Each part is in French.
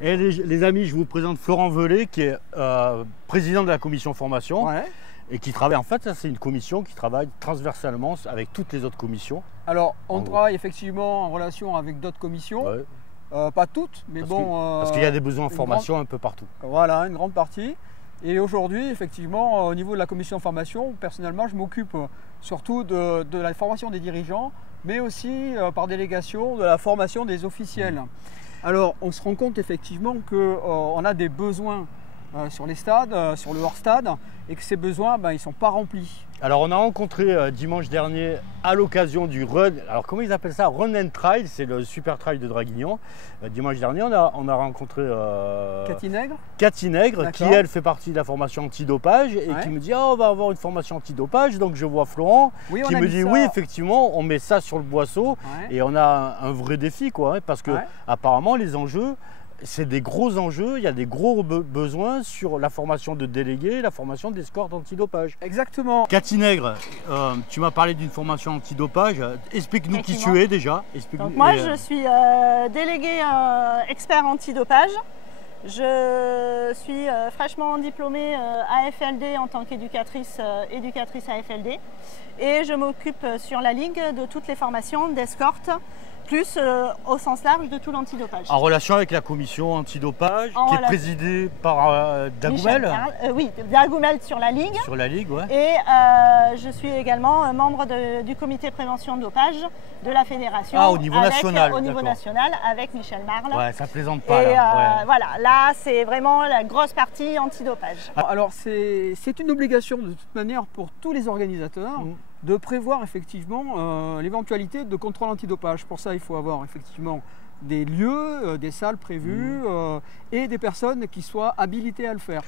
Et les amis, je vous présente Florent Velay, qui est président de la commission formation. Ouais. Et qui travaille, en fait, ça c'est une commission qui travaille transversalement avec toutes les autres commissions. Alors, on travaille effectivement en relation avec d'autres commissions, pas toutes, mais parce qu'il y a des besoins en formation un peu partout. Voilà, une grande partie. Et aujourd'hui, effectivement, au niveau de la commission formation, personnellement, je m'occupe surtout de la formation des dirigeants, mais aussi par délégation de la formation des officiels. Alors, on se rend compte effectivement qu'on a des besoins sur les stades, sur le hors-stade, et que ces besoins, ils ne sont pas remplis. Alors on a rencontré dimanche dernier à l'occasion du Run, alors comment ils appellent ça? Run and Trail, c'est le super trail de Draguignan. Dimanche dernier on a rencontré Cathy Nègre qui elle fait partie de la formation antidopage et qui me dit on va avoir une formation antidopage. Donc je vois Florent qui me dit oui effectivement on met ça sur le boisseau et on a un vrai défi quoi, parce que apparemment les enjeux, c'est des gros enjeux, il y a des gros besoins sur la formation de délégués, la formation d'escorte antidopage. Exactement. Cathy Nègre, tu m'as parlé d'une formation antidopage. Explique-nous qui tu es déjà. Donc moi, je suis déléguée expert antidopage. Je suis fraîchement diplômée AFLD en tant qu'éducatrice AFLD. Et je m'occupe sur la Ligue de toutes les formations d'escorte, plus au sens large de tout l'antidopage. En relation avec la commission antidopage, qui est présidée par Dagoumel. Oui, Dagoumel sur la Ligue. Sur la Ligue, ouais. Et je suis également membre du comité prévention dopage de la fédération. Ah, au niveau national. Au niveau national, avec Michel Marle. Ouais, ça plaisante pas. Et là, voilà, là c'est vraiment la grosse partie antidopage. Alors c'est une obligation de toute manière pour tous les organisateurs. De prévoir effectivement l'éventualité de contrôle antidopage. Pour ça, il faut avoir effectivement des lieux, des salles prévues et des personnes qui soient habilitées à le faire.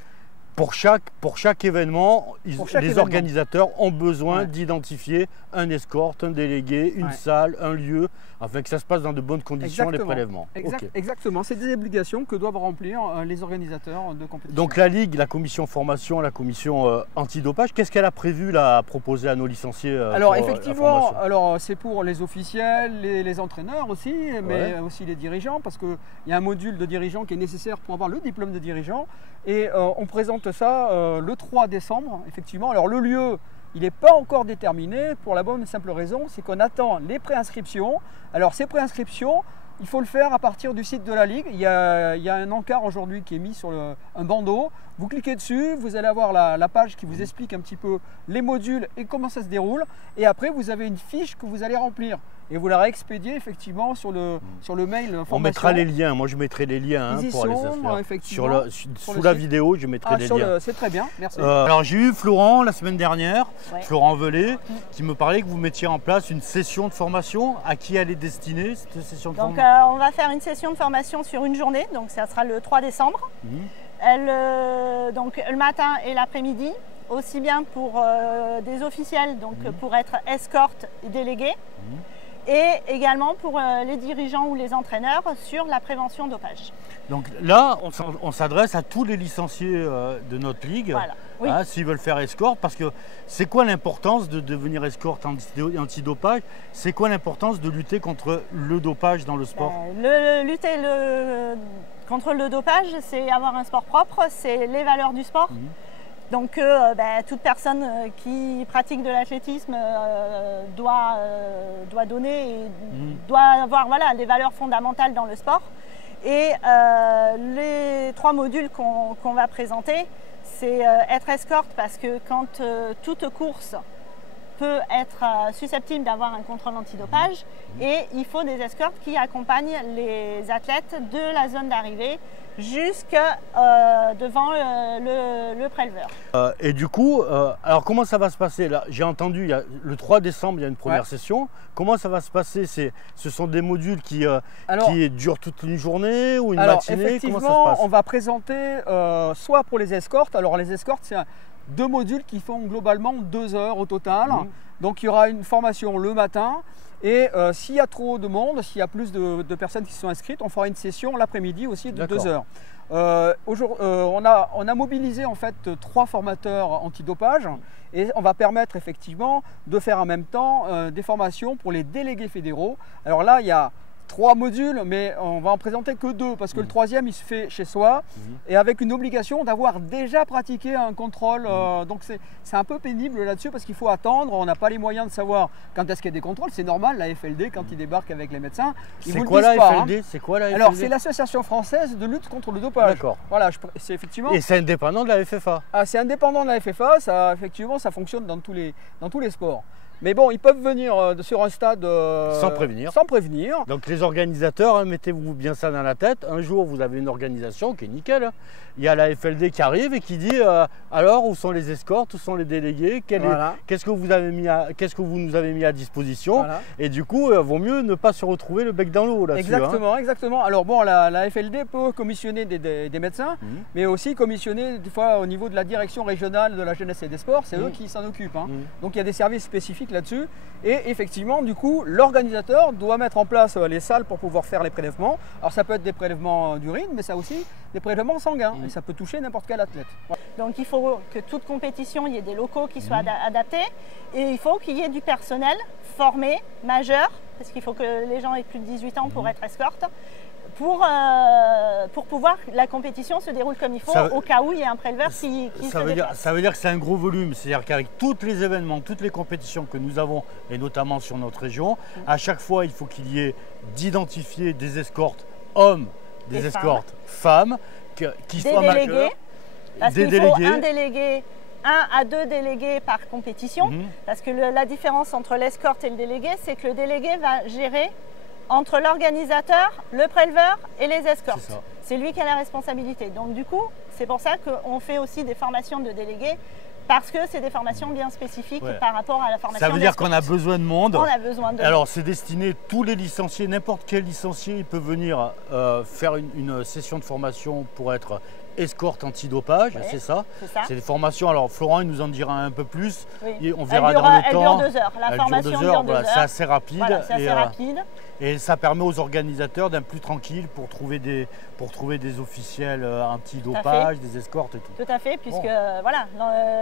Pour chaque événement, les organisateurs ont besoin d'identifier un escorte, un délégué, une salle, un lieu, afin que ça se passe dans de bonnes conditions, les prélèvements. Exactement, c'est des obligations que doivent remplir les organisateurs de compétition. Donc la Ligue, la commission formation, la commission antidopage, qu'est-ce qu'elle a prévu là, à proposer à nos licenciés Alors effectivement, c'est pour les officiels, les entraîneurs aussi, mais aussi les dirigeants, parce qu'il y a un module de dirigeant qui est nécessaire pour avoir le diplôme de dirigeant. Et on présente ça le 3 décembre, effectivement. Alors le lieu, il n'est pas encore déterminé pour la bonne et simple raison, c'est qu'on attend les préinscriptions. Alors ces préinscriptions, il faut le faire à partir du site de la Ligue. Il y a un encart aujourd'hui qui est mis sur un bandeau. Vous cliquez dessus, vous allez avoir la page qui vous explique un petit peu les modules et comment ça se déroule. Et après, vous avez une fiche que vous allez remplir. Et vous la réexpédiez effectivement sur le mail formation. On mettra les liens, moi je mettrai les liens pour les inscrire. Sous la vidéo, je mettrai les liens. C'est très bien, merci. Alors j'ai eu Florent la semaine dernière, Florent Velay, qui me parlait que vous mettiez en place une session de formation. À qui elle est destinée cette session de formation? On va faire une session de formation sur une journée, donc ça sera le 3 décembre. Donc le matin et l'après-midi, aussi bien pour des officiels, donc pour être escorte et délégués. Et également pour les dirigeants ou les entraîneurs sur la prévention dopage. Donc là, on s'adresse à tous les licenciés de notre ligue, s'ils veulent faire escorte, parce que c'est quoi l'importance de devenir escorte antidopage? C'est quoi l'importance de lutter contre le dopage dans le sport? Lutter contre le dopage, c'est avoir un sport propre, c'est les valeurs du sport. Donc toute personne qui pratique de l'athlétisme doit donner et doit avoir des valeurs fondamentales dans le sport. Et les 3 modules qu'on va présenter, c'est être escorte parce que quand toute course peut être susceptible d'avoir un contrôle antidopage et il faut des escortes qui accompagnent les athlètes de la zone d'arrivée jusqu'à devant le préleveur. Et du coup, alors comment ça va se passer là? J'ai entendu, le 3 décembre, il y a une première session. Comment ça va se passer? Ce sont des modules qui durent toute une journée ou une matinée? Effectivement, comment ça se passe? on va présenter soit pour les escortes. Alors les escortes, c'est 2 modules qui font globalement 2 heures au total. Donc il y aura une formation le matin. Et s'il y a trop de monde, s'il y a plus de personnes qui sont inscrites, on fera une session l'après-midi aussi de 2 heures. On a mobilisé en fait 3 formateurs antidopage et on va permettre effectivement de faire en même temps des formations pour les délégués fédéraux. Alors là, il y a 3 modules, mais on va en présenter que 2 parce que le 3e il se fait chez soi et avec une obligation d'avoir déjà pratiqué un contrôle. Donc c'est un peu pénible là-dessus parce qu'il faut attendre, on n'a pas les moyens de savoir quand est-ce qu'il y a des contrôles. C'est normal, la FLD quand ils débarquent avec les médecins. C'est quoi la FLD? C'est quoi la FLD? Alors c'est l'Association française de lutte contre le dopage. D'accord. Voilà, c'est effectivement. Et c'est indépendant de la FFA? Ah, c'est indépendant de la FFA, ça effectivement ça fonctionne dans tous les sports. Mais bon, ils peuvent venir sur un stade sans prévenir. Sans prévenir. Donc les organisateurs, hein, mettez-vous bien ça dans la tête. Un jour, vous avez une organisation qui est nickel. Hein. Il y a la FLD qui arrive et qui dit alors où sont les escortes, où sont les délégués, qu'est-ce que vous nous avez mis à disposition. Et du coup, il vaut mieux ne pas se retrouver le bec dans l'eau là-dessus. Exactement, exactement. Alors bon, la FLD peut commissionner des médecins, mais aussi commissionner des fois au niveau de la direction régionale de la jeunesse et des sports. C'est eux qui s'en occupent. Hein. Donc il y a des services spécifiques là-dessus. Et effectivement, du coup, l'organisateur doit mettre en place les salles pour pouvoir faire les prélèvements. Alors ça peut être des prélèvements d'urine, mais ça aussi des prélèvements sanguins. Et ça peut toucher n'importe quel athlète. Donc il faut que toute compétition, il y ait des locaux qui soient adaptés. Et il faut qu'il y ait du personnel formé, majeur, parce qu'il faut que les gens aient plus de 18 ans pour être escorte. Pour pouvoir la compétition se déroule comme il faut, au cas où il y a un préleveur qui se déplace. Ça veut dire que c'est un gros volume, c'est-à-dire qu'avec tous les événements, toutes les compétitions que nous avons, et notamment sur notre région, à chaque fois il faut qu'il y ait d'identifier des escortes hommes, des escortes femmes, qui soient majeurs, parce qu'il faut un à 2 délégués par compétition, parce que la différence entre l'escorte et le délégué, c'est que le délégué va gérer entre l'organisateur, le préleveur et les escortes. C'est lui qui a la responsabilité. Donc du coup, c'est pour ça qu'on fait aussi des formations de délégués, parce que c'est des formations bien spécifiques par rapport à la formation. Ça veut dire qu'on a besoin de monde. On a besoin de Alors c'est destiné tous les licenciés, n'importe quel licencié, il peut venir faire une session de formation pour être escorte antidopage, c'est ça. C'est des formations. Alors Florent, il nous en dira un peu plus. Et on verra dans le temps. Elle dure 2 heures. La formation dure 2 heures. C'est assez rapide. Voilà, c'est assez rapide. Et ça permet aux organisateurs d'être plus tranquilles pour trouver des officiels antidopage, des escortes et tout. Tout à fait, puisque voilà,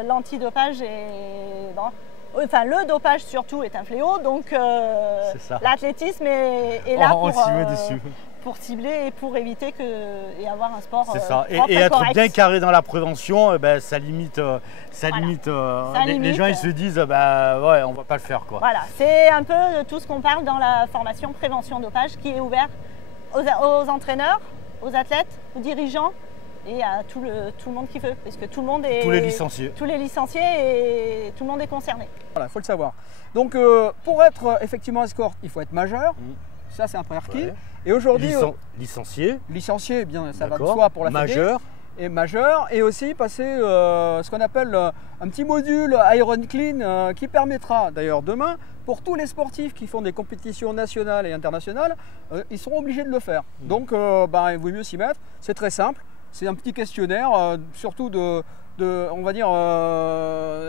l'antidopage est... Enfin, le dopage surtout est un fléau, donc l'athlétisme est là pour cibler et pour éviter et avoir un sport et être correct. Bien carré dans la prévention, ça limite, les gens ils se disent on va pas le faire quoi. Voilà, c'est un peu de tout ce qu'on parle dans la formation prévention dopage qui est ouvert aux entraîneurs, aux athlètes, aux dirigeants et à tout le monde qui veut, parce que tout le monde est... Tous les licenciés. Tous les licenciés et tout le monde est concerné. Voilà, il faut le savoir. Donc pour être effectivement escorte, il faut être majeur, ça c'est un prérequis. Et aujourd'hui, licencié, bien ça va de soi pour la majeur. Et majeur, et aussi passer ce qu'on appelle un petit module Iron Clean qui permettra d'ailleurs demain pour tous les sportifs qui font des compétitions nationales et internationales, ils seront obligés de le faire. Donc il vaut mieux s'y mettre, c'est très simple, c'est un petit questionnaire, surtout on va dire,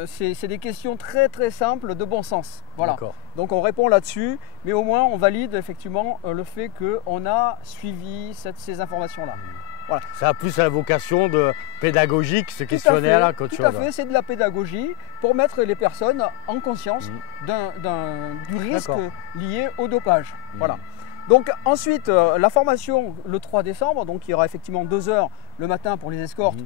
c'est des questions très très simples de bon sens. Voilà. Donc on répond là-dessus, mais au moins on valide effectivement le fait qu'on a suivi ces informations-là. Voilà. Ça a plus la vocation de pédagogique, ce questionnaire-là, qu'autre chose. Tout à fait, c'est de la pédagogie pour mettre les personnes en conscience du risque lié au dopage. Voilà. Donc ensuite, la formation le 3 décembre, donc il y aura effectivement 2 heures le matin pour les escortes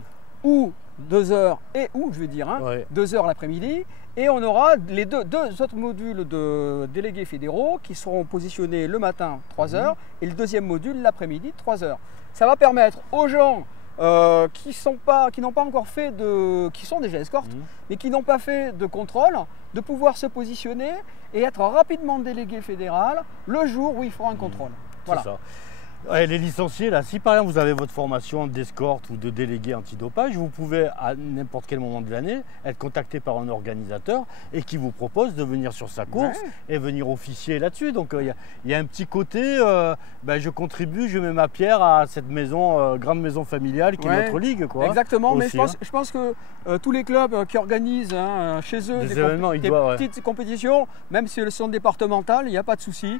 ou 2 heures 2 heures l'après-midi, et on aura les deux autres modules de délégués fédéraux qui seront positionnés le matin 3 heures et le deuxième module l'après-midi 3 heures. Ça va permettre aux gens qui n'ont pas encore fait qui sont déjà escortes, mais qui n'ont pas fait de contrôle, de pouvoir se positionner et être rapidement délégué fédéral le jour où ils feront un contrôle. Voilà. C'est ça. Ouais, les licenciés, là, si par exemple vous avez votre formation d'escorte ou de délégué antidopage, vous pouvez à n'importe quel moment de l'année être contacté par un organisateur et qui vous propose de venir sur sa course et venir officier là-dessus. Donc il y a un petit côté, je contribue, je mets ma pierre à cette maison, grande maison familiale qui est notre ligue. Quoi, exactement, aussi, mais je pense que tous les clubs qui organisent chez eux des petites compétitions, même si elles sont départementales, il n'y a pas de souci.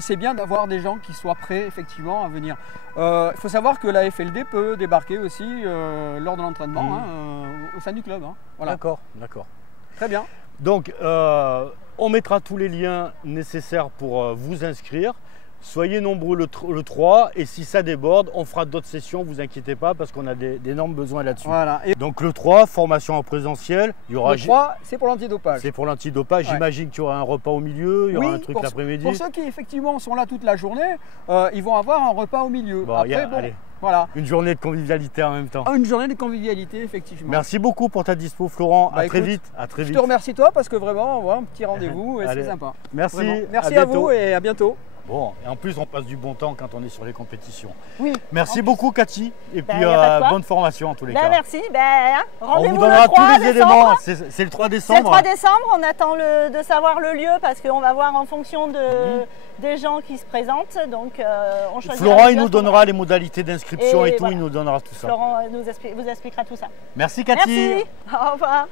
C'est bien d'avoir des gens qui soient prêts effectivement à venir. Il faut savoir que la FLD peut débarquer aussi lors de l'entraînement au sein du club. Voilà. D'accord. Très bien. Donc on mettra tous les liens nécessaires pour vous inscrire Soyez nombreux le 3 et si ça déborde, on fera d'autres sessions, vous inquiétez pas parce qu'on a d'énormes besoins là-dessus. Voilà. Donc le 3, formation en présentiel. Il y aura... Le 3, c'est pour l'antidopage. C'est pour l'antidopage. J'imagine qu'il y aura un repas au milieu, il y aura un truc l'après-midi. Pour ceux qui effectivement sont là toute la journée, ils vont avoir un repas au milieu. Bon, après, allez. Voilà. Une journée de convivialité en même temps. Une journée de convivialité, effectivement. Merci beaucoup pour ta dispo, Florent. À très vite. Je te remercie toi parce que vraiment, voilà, un petit rendez-vous et c'est sympa. Merci. Merci à vous et à bientôt. Bon, et en plus, on passe du bon temps quand on est sur les compétitions. Oui. Merci beaucoup, Cathy. Et puis, bonne formation en tous les cas. Merci. On vous donnera tous les éléments. C'est le 3 décembre. C'est le 3 décembre. On attend de savoir le lieu parce qu'on va voir en fonction des gens qui se présentent. Donc, on choisira. Florent, il nous donnera les modalités d'inscription et tout. Voilà. Il nous donnera tout ça. Florent vous expliquera tout ça. Merci, Cathy. Merci. Au revoir.